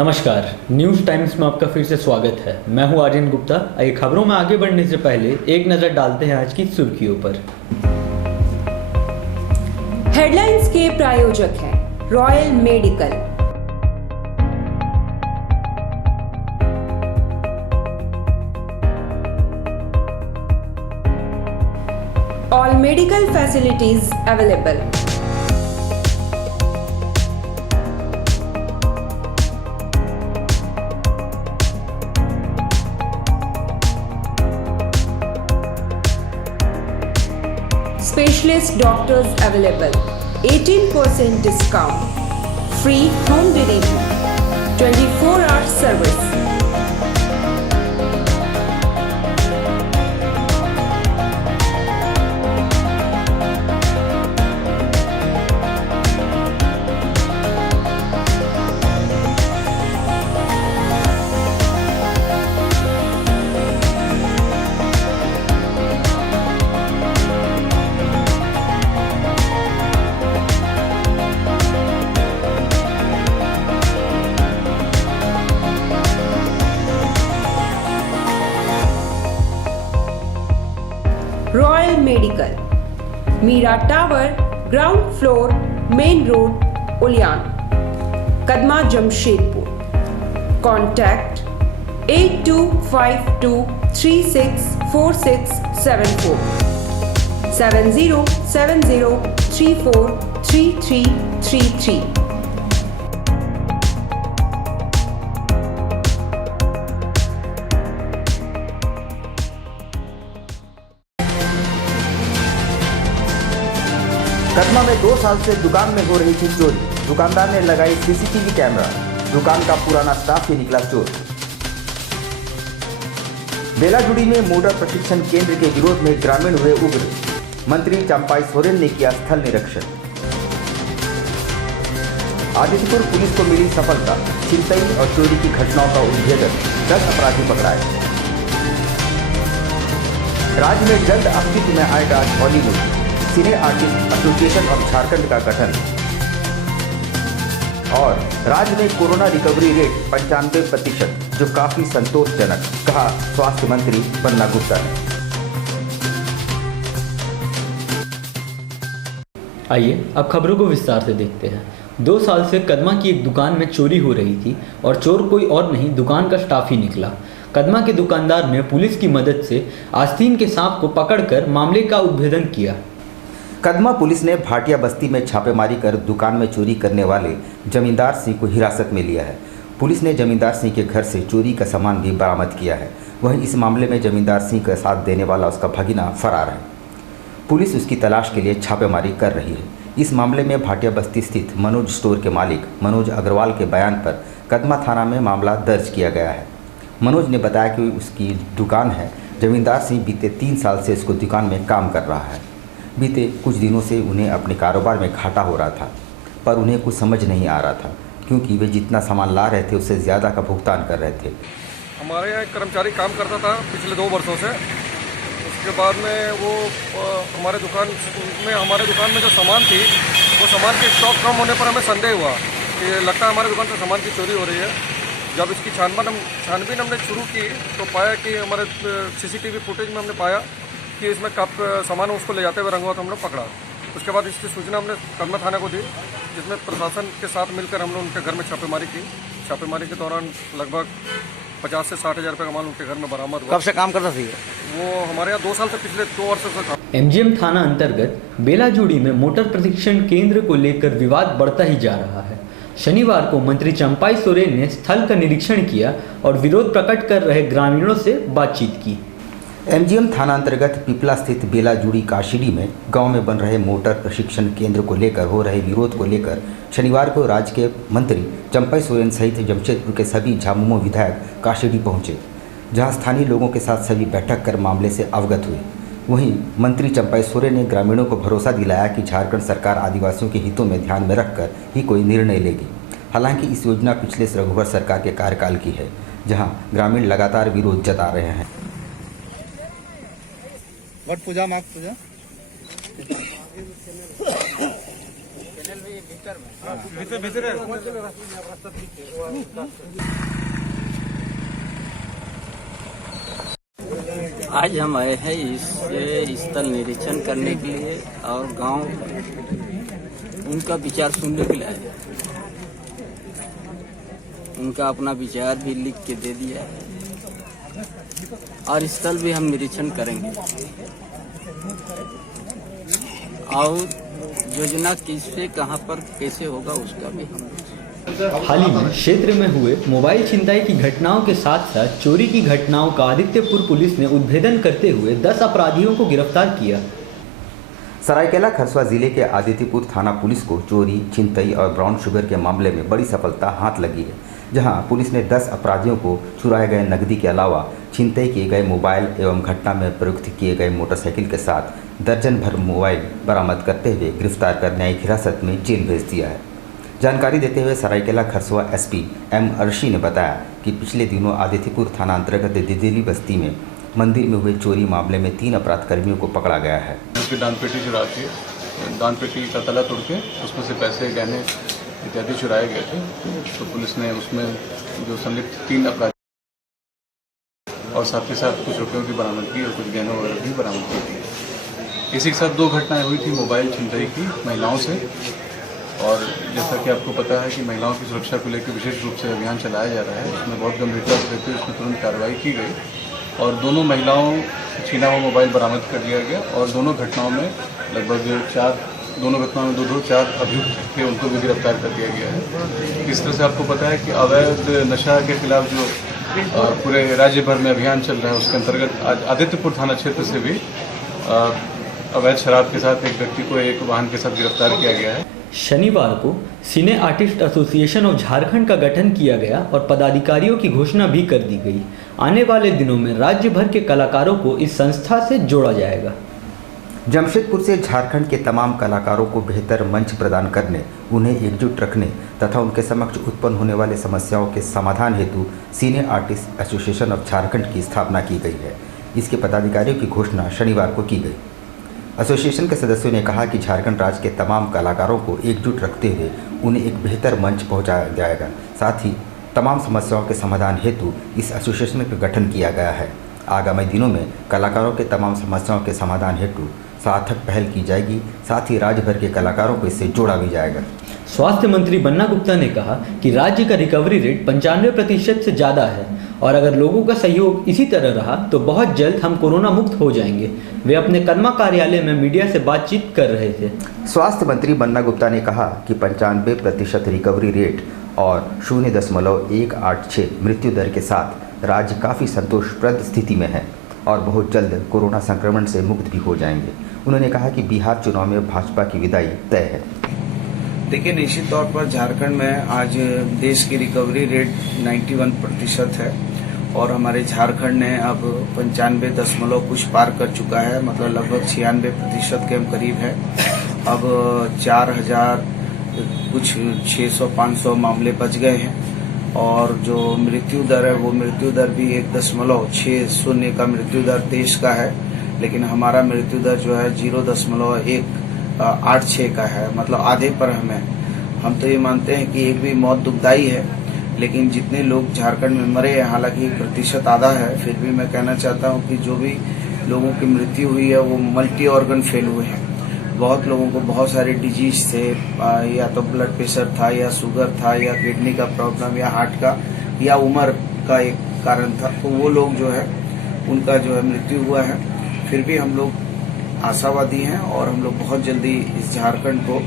नमस्कार, news times में आपका फिर से स्वागत है। मैं हूं आर्यन गुप्ता। आइए खबरों में आगे बढ़ने से पहले एक नज़र डालते हैं आज की सुर्खियों पर। हेडलाइंस के प्रायोजक हैं royal medical. All medical facilities available. Specialist doctors available. 18% discount. Free home delivery. 24-hour service. Royal medical, Meera tower, ground floor, main road, Uliyan, Kadma, Jamshedpur. Contact 8252364674 7070343333। Kadma में 2 साल से दुकान में हो रही थी चोरी। दुकानदार ने लगाई सीसीटीवी कैमरा। दुकान का पुराना स्टाफ ही निकला चोर। बेलाजुड़ी में मोटर प्रशिक्षण केंद्र के विरोध में ग्रामीण हुए उग्र। मंत्री चंपाई सोरेन ने किया स्थल निरीक्षण। आदित्यपुर पुलिस को मिली सफलता। छिनतई और चोरी की घटनाओं का उद्भेदन। 10 अपराधी पकड़ाए। राज्य में जल्द अस्तित्व में आएगा बॉलीवुड। सिने आर्टिस्ट एसोसिएशन ऑफ झारखंड का गठन। और राज्य में कोरोना रिकवरी रेट 95%, जो काफी संतोषजनक, कहा स्वास्थ्य मंत्री बन्ना गुप्ता ने। आइए अब खबरों को विस्तार से देखते हैं। 2 साल से कदमा की एक दुकान में चोरी हो रही थी और चोर कोई और नहीं, दुकान का स्टाफ ही निकला। कदमा के दुकानदार ने पुलिस की मदद से आस्तीन के सांप को पकड़कर मामले का उद्भेदन किया। कदमा पुलिस ने भाटिया बस्ती में छापेमारी कर दुकान में चोरी करने वाले जमींदार सिंह को हिरासत में लिया है। पुलिस ने जमींदार सिंह के घर से चोरी का सामान भी बरामद किया है। वहीं इस मामले में जमींदार सिंह का साथ देने वाला उसका भगीना फरार है। पुलिस उसकी तलाश के लिए छापेमारी कर रही है। इस मामले में भाटिया बस्ती स्थित मनोज स्टोर के मालिक मनोज अग्रवाल के बयान पर कदमा थाना में मामला दर्ज किया गया है। मनोज ने बताया कि उसकी दुकान है। जमींदार सिंह बीते 3 साल से उसको दुकान में काम कर रहा है। बीते कुछ दिनों से उन्हें अपने कारोबार में घाटा हो रहा था, पर उन्हें कुछ समझ नहीं आ रहा था, क्योंकि वे जितना सामान ला रहे थे उससे ज़्यादा का भुगतान कर रहे थे। हमारे यहाँ एक कर्मचारी काम करता था पिछले 2 वर्षों से। उसके बाद में वो हमारे दुकान में जो सामान थी, वो सामान की स्टॉक कम होने पर हमें संदेह हुआ कि लगता है हमारे दुकान से सामान की चोरी हो रही है। जब इसकी छानबीन हमने शुरू की तो पाया कि हमारे सीसीटीवी फुटेज में हमने पाया कि इसमें कब सामान उसको ले जाते हुए रंगा तो हम लोग पकड़ा। उसके बाद इसकी सूचना हमने कदमा थाना को दी, जिसमें प्रशासन के साथ मिलकर हम लोग उनके घर में छापेमारी की। छापेमारी के दौरान लगभग 50 से 60 हज़ार रुपये का माल उनके घर में बरामद हुआ। कब से काम करता था वो हमारे यहाँ 2 साल से, पिछले 2 वर्षों से था। एमजीएम थाना अंतर्गत बेलाजुड़ी में मोटर प्रशिक्षण केंद्र को लेकर विवाद बढ़ता ही जा रहा है। शनिवार को मंत्री चंपाई सोरेन ने स्थल का निरीक्षण किया और विरोध प्रकट कर रहे ग्रामीणों से बातचीत की। एमजीएम थाना अंतर्गत पिपला स्थित बेलाजुड़ी काशीडी में गांव में बन रहे मोटर प्रशिक्षण केंद्र को लेकर हो रहे विरोध को लेकर शनिवार को राज्य के मंत्री चंपाई सोरेन सहित जमशेदपुर के सभी झामुमो विधायक काशीडी पहुंचे, जहां स्थानीय लोगों के साथ सभी बैठक कर मामले से अवगत हुए। वहीं मंत्री चंपाई सोरेन ने ग्रामीणों को भरोसा दिलाया कि झारखंड सरकार आदिवासियों के हितों में ध्यान में रखकर ही कोई निर्णय लेगी। हालांकि इस योजना पिछले रघुवर सरकार के कार्यकाल की है, जहां ग्रामीण लगातार विरोध जता रहे हैं। वट पूजा माघ पूजा आज हम आए हैं इस स्थल निरीक्षण करने के लिए और गांव उनका विचार सुनने के लिए आए हैं। उनका अपना विचार भी लिख के दे दिया है और स्थल भी हम निरीक्षण करेंगे और योजना किससे कहां पर कैसे होगा उसका भी हम हाल ही में क्षेत्र में हुए मोबाइल छिनताई की घटनाओं के साथ साथ चोरी की घटनाओं का आदित्यपुर पुलिस ने उद्भेदन करते हुए 10 अपराधियों को गिरफ्तार किया। सरायकेला खरसुआ जिले के आदित्यपुर थाना पुलिस को चोरी, छिनतई और ब्राउन शुगर के मामले में बड़ी सफलता हाथ लगी है, जहां पुलिस ने 10 अपराधियों को चुराए गए नकदी के अलावा छिनतई किए गए मोबाइल एवं घटना में प्रयुक्त किए गए मोटरसाइकिल के साथ दर्जन भर मोबाइल बरामद करते हुए गिरफ्तार कर न्यायिक हिरासत में जेल भेज दिया है। जानकारी देते हुए सरायकेला खरसुआ एसपी एम अर्शी ने बताया कि पिछले दिनों आदित्यपुर थाना अंतर्गत दिदेली बस्ती में मंदिर में हुए चोरी मामले में 3 अपराध कर्मियों को पकड़ा गया है। दान पेटी चुरा के दान पेटी का तला तोड़ के उसमें से पैसे, गहने इत्यादि चुराए गए थे। तो पुलिस ने उसमें जो संलिप्त 3 अपराधी और साथ ही साथ कुछ रुपयों की बरामद की और कुछ गहनों वगैरह भी बरामद की थी। इसी के साथ 2 घटनाएं हुई थी मोबाइल छिनतई की महिलाओं से, और जैसा कि आपको पता है कि महिलाओं की सुरक्षा को लेकर विशेष रूप से अभियान चलाया जा रहा है। उसमें बहुत गंभीरता से लेते हुए उसमें तुरंत कार्रवाई की गई और दोनों महिलाओं छीना हुआ मोबाइल बरामद कर लिया गया और दोनों घटनाओं में लगभग 4 अभियुक्त थे, उनको भी गिरफ्तार कर दिया गया है। इस तरह से आपको पता है कि अवैध नशा के खिलाफ जो पूरे राज्य भर में अभियान चल रहा है, उसके अंतर्गत आज आदित्यपुर थाना क्षेत्र से भी अवैध शराब के साथ एक व्यक्ति को एक वाहन के साथ गिरफ्तार किया गया है। शनिवार को सिने आर्टिस्ट एसोसिएशन ऑफ झारखंड का गठन किया गया और पदाधिकारियों की घोषणा भी कर दी गई। आने वाले दिनों में राज्य भर के कलाकारों को इस संस्था से जोड़ा जाएगा। जमशेदपुर से झारखंड के तमाम कलाकारों को बेहतर मंच प्रदान करने, उन्हें एकजुट रखने तथा उनके समक्ष उत्पन्न होने वाले समस्याओं के समाधान हेतु सिने आर्टिस्ट एसोसिएशन ऑफ झारखंड की स्थापना की गई है। इसके पदाधिकारियों की घोषणा शनिवार को की गई। एसोसिएशन के सदस्यों ने कहा कि झारखंड राज्य के तमाम कलाकारों को एकजुट रखते हुए उन्हें एक बेहतर मंच पहुंचाया जाएगा। साथ ही तमाम समस्याओं के समाधान हेतु इस एसोसिएशन का गठन किया गया है। आगामी दिनों में कलाकारों के तमाम समस्याओं के समाधान हेतु सार्थक पहल की जाएगी। साथ ही राज्य भर के कलाकारों को इससे जोड़ा भी जाएगा। स्वास्थ्य मंत्री बन्ना गुप्ता ने कहा कि राज्य का रिकवरी रेट 95% से ज़्यादा है और अगर लोगों का सहयोग इसी तरह रहा तो बहुत जल्द हम कोरोना मुक्त हो जाएंगे। वे अपने कदमा कार्यालय में मीडिया से बातचीत कर रहे थे। स्वास्थ्य मंत्री बन्ना गुप्ता ने कहा कि 95% रिकवरी रेट और 0.186 मृत्यु दर के साथ राज्य काफ़ी संतोषप्रद स्थिति में है और बहुत जल्द कोरोना संक्रमण से मुक्त भी हो जाएंगे। उन्होंने कहा कि बिहार चुनाव में भाजपा की विदाई तय है। देखिए, निश्चित तौर पर झारखंड में आज देश की रिकवरी रेट 91% है और हमारे झारखंड ने अब 95 कुछ पार कर चुका है, मतलब लगभग 96% के हम करीब है। अब 4000 कुछ 600-500 मामले बच गए हैं और जो मृत्यु दर है वो मृत्यु दर भी 1.60 का मृत्यु दर देश का है, लेकिन हमारा मृत्यु दर जो है 0.186 का है, मतलब आधे पर हम तो ये मानते हैं कि एक भी मौत दुखदाई है, लेकिन जितने लोग झारखंड में मरे हैं, हालांकि प्रतिशत आधा है, फिर भी मैं कहना चाहता हूं कि जो भी लोगों की मृत्यु हुई है वो मल्टी ऑर्गन फेल हुए हैं। बहुत लोगों को बहुत सारे डिजीज थे, या तो ब्लड प्रेशर था या शुगर था या किडनी का प्रॉब्लम या हार्ट का या उम्र का एक कारण था, तो वो लोग जो है उनका जो है मृत्यु हुआ है। फिर भी हम लोग आशावादी हैं और हम लोग बहुत जल्दी इस झारखंड को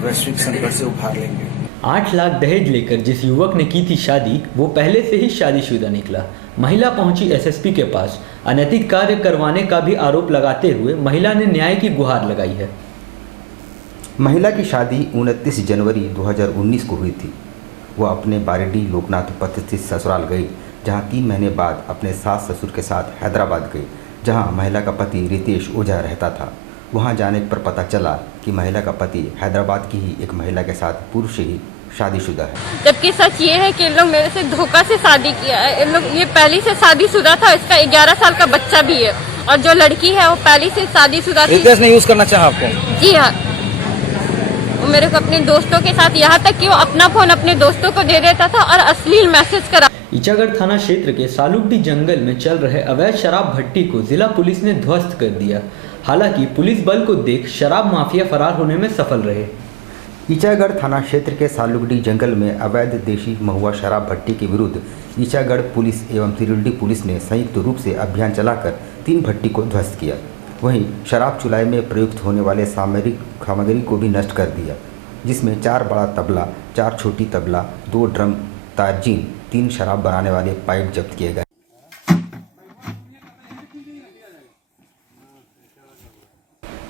वैश्विक संकट से उभार लेंगे। 8 लाख दहेज लेकर जिस युवक ने की थी शादी, वो पहले से ही शादीशुदा निकला। महिला पहुंची एसएसपी के पास। अनैतिक कार्य करवाने का भी आरोप लगाते हुए महिला ने न्याय की गुहार लगाई है। महिला की शादी 29 जनवरी 2019 को हुई थी। वह अपने बारेडी लोकनाथ पथ स्थित ससुराल गई, जहां 3 महीने बाद अपने सास ससुर के साथ हैदराबाद गई, जहां महिला का पति रितेश ओझा रहता था। वहां जाने पर पता चला कि महिला का पति हैदराबाद की ही एक महिला के साथ पूर्व से ही शादीशुदा है। जबकि सच ये है कि इन लोग मेरे से धोखा से शादी किया है। इन लोग ये पहले से शादीशुदा था, इसका 11 साल का बच्चा भी है और जो लड़की है वो पहले से शादीशुदा थी। रितेश ने यूज करना चाहा आपको? जी हाँ। वो मेरे को अपने दोस्तों के साथ, यहाँ तक कि वो अपना फोन अपने दोस्तों को दे देता था और अश्लील मैसेज करा। ईचागढ़ थाना क्षेत्र के सालुगडी जंगल में चल रहे अवैध शराब भट्टी को जिला पुलिस ने ध्वस्त कर दिया। हालांकि पुलिस बल को देख शराब माफिया फरार होने में सफल रहे। ईचागढ़ थाना क्षेत्र के सालुगडी जंगल में अवैध देशी महुआ शराब भट्टी के विरुद्ध ईचागढ़ पुलिस एवं तिरुल्डी पुलिस ने संयुक्त रूप से अभियान चलाकर 3 भट्टी को ध्वस्त किया। वहीं शराब चुलाई में प्रयुक्त होने वाले सामग्री को भी नष्ट कर दिया, जिसमें 4 बड़ा तबला, 4 छोटी तबला, 2 ड्रम तारजीन, 3 शराब बनाने वाले पाइप जब्त किए गए।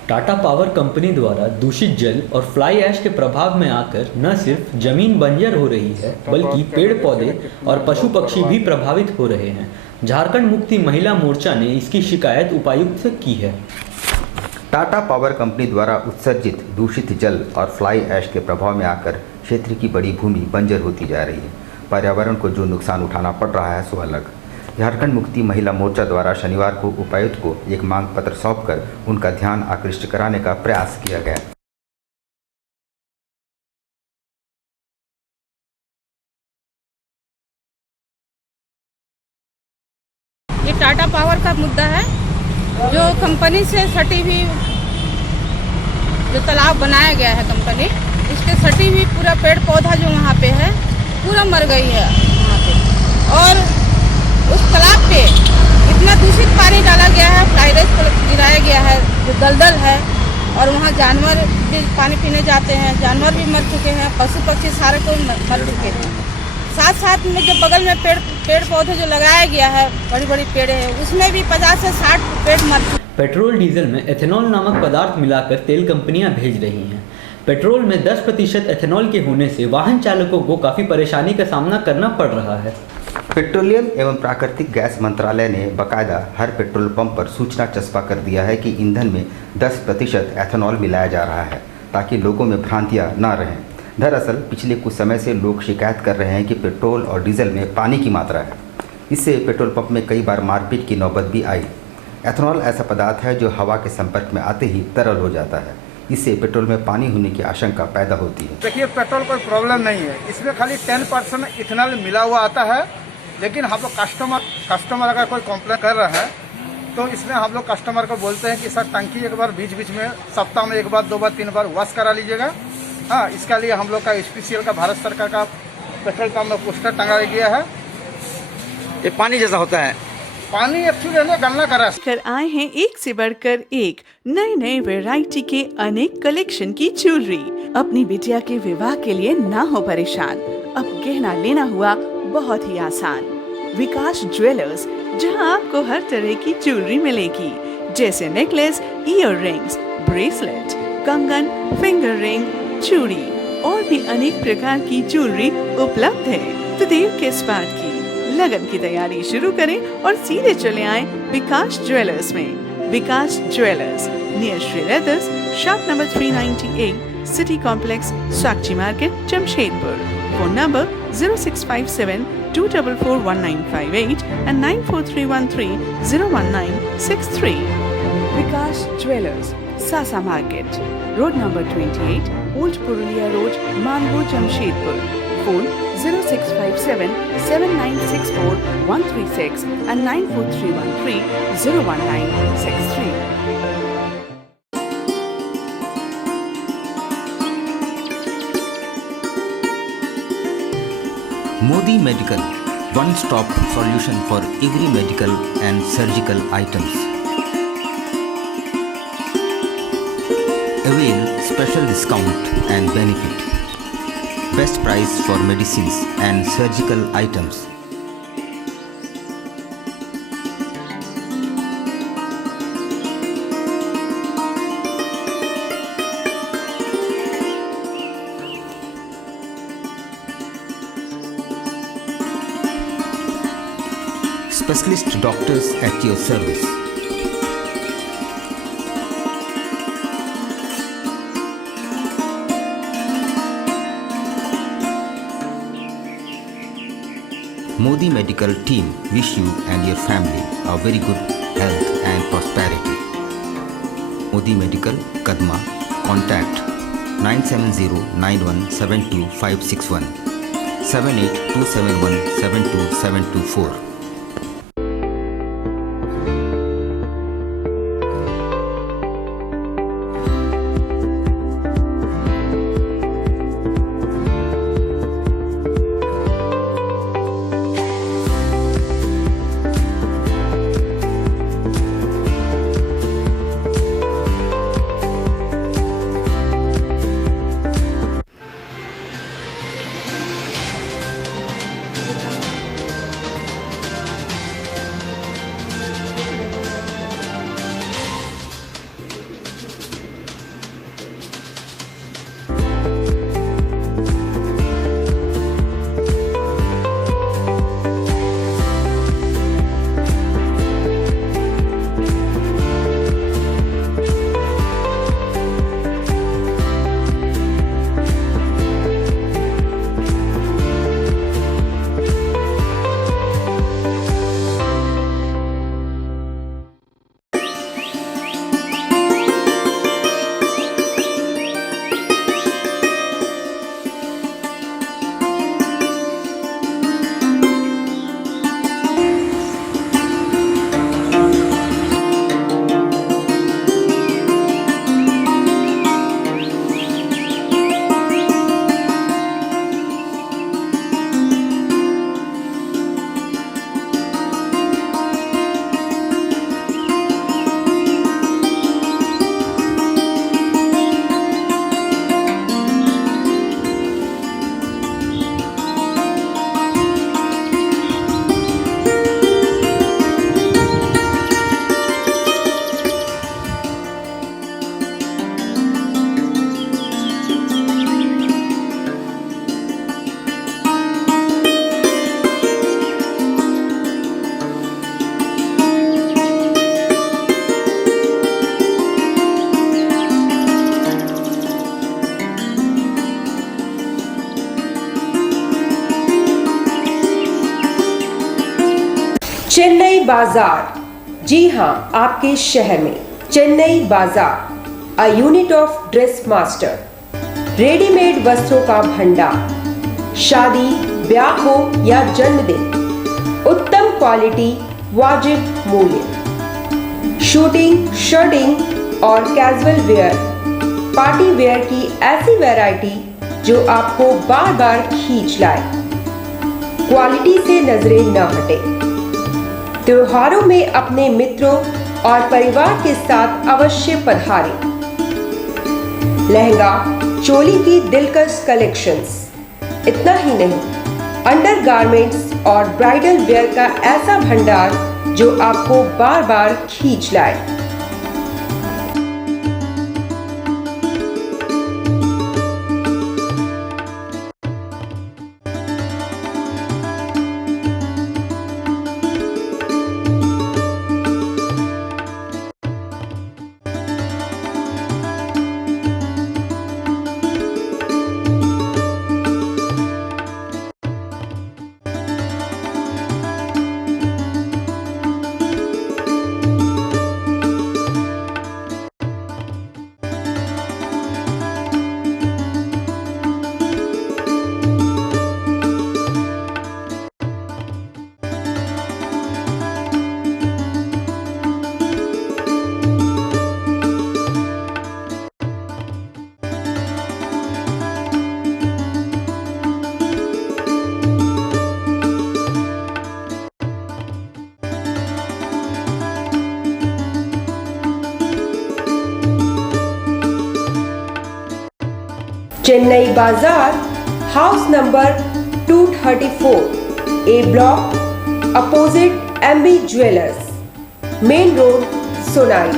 टाटा पावर कंपनी द्वारा दूषित जल और फ्लाई ऐश के प्रभाव में आकर न सिर्फ जमीन बंजर हो रही है, बल्कि पेड़ पौधे और पशु पक्षी भी प्रभावित हो रहे हैं। झारखंड मुक्ति महिला मोर्चा ने इसकी शिकायत उपायुक्त से की है। टाटा पावर कंपनी द्वारा उत्सर्जित दूषित जल और फ्लाई ऐश के प्रभाव में आकर क्षेत्र की बड़ी भूमि बंजर होती जा रही है। पर्यावरण को जो नुकसान उठाना पड़ रहा है सो अलग। झारखंड मुक्ति महिला मोर्चा द्वारा शनिवार को उपायुक्त को एक मांग पत्र सौंपकर उनका ध्यान आकृष्ट कराने का प्रयास किया गया। ये टाटा पावर का मुद्दा है, जो कंपनी से सटी हुई जो तालाब बनाया गया है कंपनी, इसके सटी हुई पूरा पेड़ पौधा जो वहाँ पे है पूरा मर गई है वहाँ पे। और उस तालाब पे इतना दूषित पानी डाला गया है, फ्लाईरेस गिराया गया है जो दलदल है, और वहाँ जानवर भी पानी पीने जाते हैं, जानवर भी मर चुके हैं, पशु पक्षी सारे को मर चुके हैं। साथ साथ में जो बगल में पेड़ पौधे जो लगाया गया है, बड़ी बड़ी पेड़ है, उसमें भी 50 से 60 पेड़ मर चुके। पेट्रोल डीजल में एथेनॉल नामक पदार्थ मिलाकर तेल कंपनियां भेज रही हैं। पेट्रोल में 10% एथेनॉल के होने से वाहन चालकों को काफ़ी परेशानी का सामना करना पड़ रहा है। पेट्रोलियम एवं प्राकृतिक गैस मंत्रालय ने बाकायदा हर पेट्रोल पंप पर सूचना चस्पा कर दिया है कि ईंधन में 10% एथेनॉल मिलाया जा रहा है, ताकि लोगों में भ्रांतियां न रहें। दरअसल पिछले कुछ समय से लोग शिकायत कर रहे हैं कि पेट्रोल और डीजल में पानी की मात्रा है। इससे पेट्रोल पंप में कई बार मारपीट की नौबत भी आई। एथेनॉल ऐसा पदार्थ है जो हवा के संपर्क में आते ही तरल हो जाता है। इससे पेट्रोल में पानी होने की आशंका पैदा होती है। देखिए, पेट्रोल कोई प्रॉब्लम नहीं है, इसमें खाली 10% इथेनॉल मिला हुआ आता है। लेकिन हम लोग कस्टमर अगर कोई कंप्लेन कर रहा है तो इसमें हम लोग कस्टमर को बोलते हैं कि सर टंकी एक बार बीच में सप्ताह में 1 बार 2 बार 3 बार वॉश करा लीजिएगा। हाँ, इसका लिए हम लोग का स्पेशल का भारत सरकार का पेट्रोल पंप में पोस्टर टंगाया गया है। ये पानी जैसा होता है, पानी एक्चुअली गन्ना का रस। कर आए हैं एक से बढ़कर एक नए नए वैरायटी के अनेक कलेक्शन की ज्वेलरी। अपनी बिटिया के विवाह के लिए ना हो परेशान, अब गहना लेना हुआ बहुत ही आसान। विकास ज्वेलर्स, जहां आपको हर तरह की ज्वेलरी मिलेगी, जैसे नेकलेस, ईयर रिंग्स, ब्रेसलेट, कंगन, फिंगर रिंग, चूड़ी और भी अनेक प्रकार की ज्वेलरी उपलब्ध है। तो देर किस बात की, लगन की तैयारी शुरू करें और सीधे चले आए विकास ज्वेलर्स में। Vikas jewellers near Shri leathers, shop number 398, city complex, Sakchi market, Jamshedpur. Phone number 0657 244 1958 and 94313 01963. Vikas jewellers, Sasa market, road number 28, old Purulia road, Mango, Jamshedpur. Phone 0657 7964 136 and 94313 01963. Modi Medical, one-stop solution for every medical and surgical items. Avail special discount and benefit. Best price for medicines and surgical items. Specialist doctors at your service. Modi Medical team wish you and your family a very good health and prosperity. Modi Medical, Kadma. Contact 9709172561 7827172724। Chennai बाजार, जी हाँ, आपके शहर में चेन्नई बाजार, a unit of dress master, readymade वस्त्रों का भंडार, शादी ब्याह हो या जन्मदिन, उत्तम क्वालिटी, वाजिब मूल्य, शूटिंग, शर्टिंग और कैजुअल वेयर, पार्टी वेयर की ऐसी वैरायटी जो आपको बार बार खींच लाए, क्वालिटी से नजरें न हटे। त्योहारों में अपने मित्रों और परिवार के साथ अवश्य पधारें। लहंगा, चोली की दिलकश कलेक्शंस, इतना ही नहीं, अंडरगारमेंट्स और ब्राइडल वेयर का ऐसा भंडार जो आपको बार बार खींच लाए। चेन्नई बाजार, house number 234, A block, opposite MB jewellers, main road, Sonai.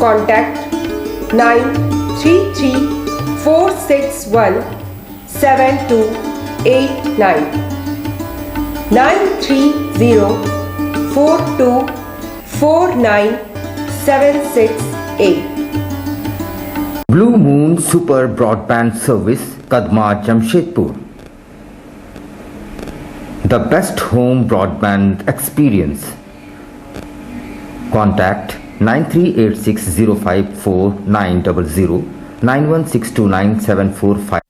Contact 9334617289 9304249768। Blue moon super broadband service, Kadma, Jamshedpur. The best home broadband experience. Contact 9386054900 91629745।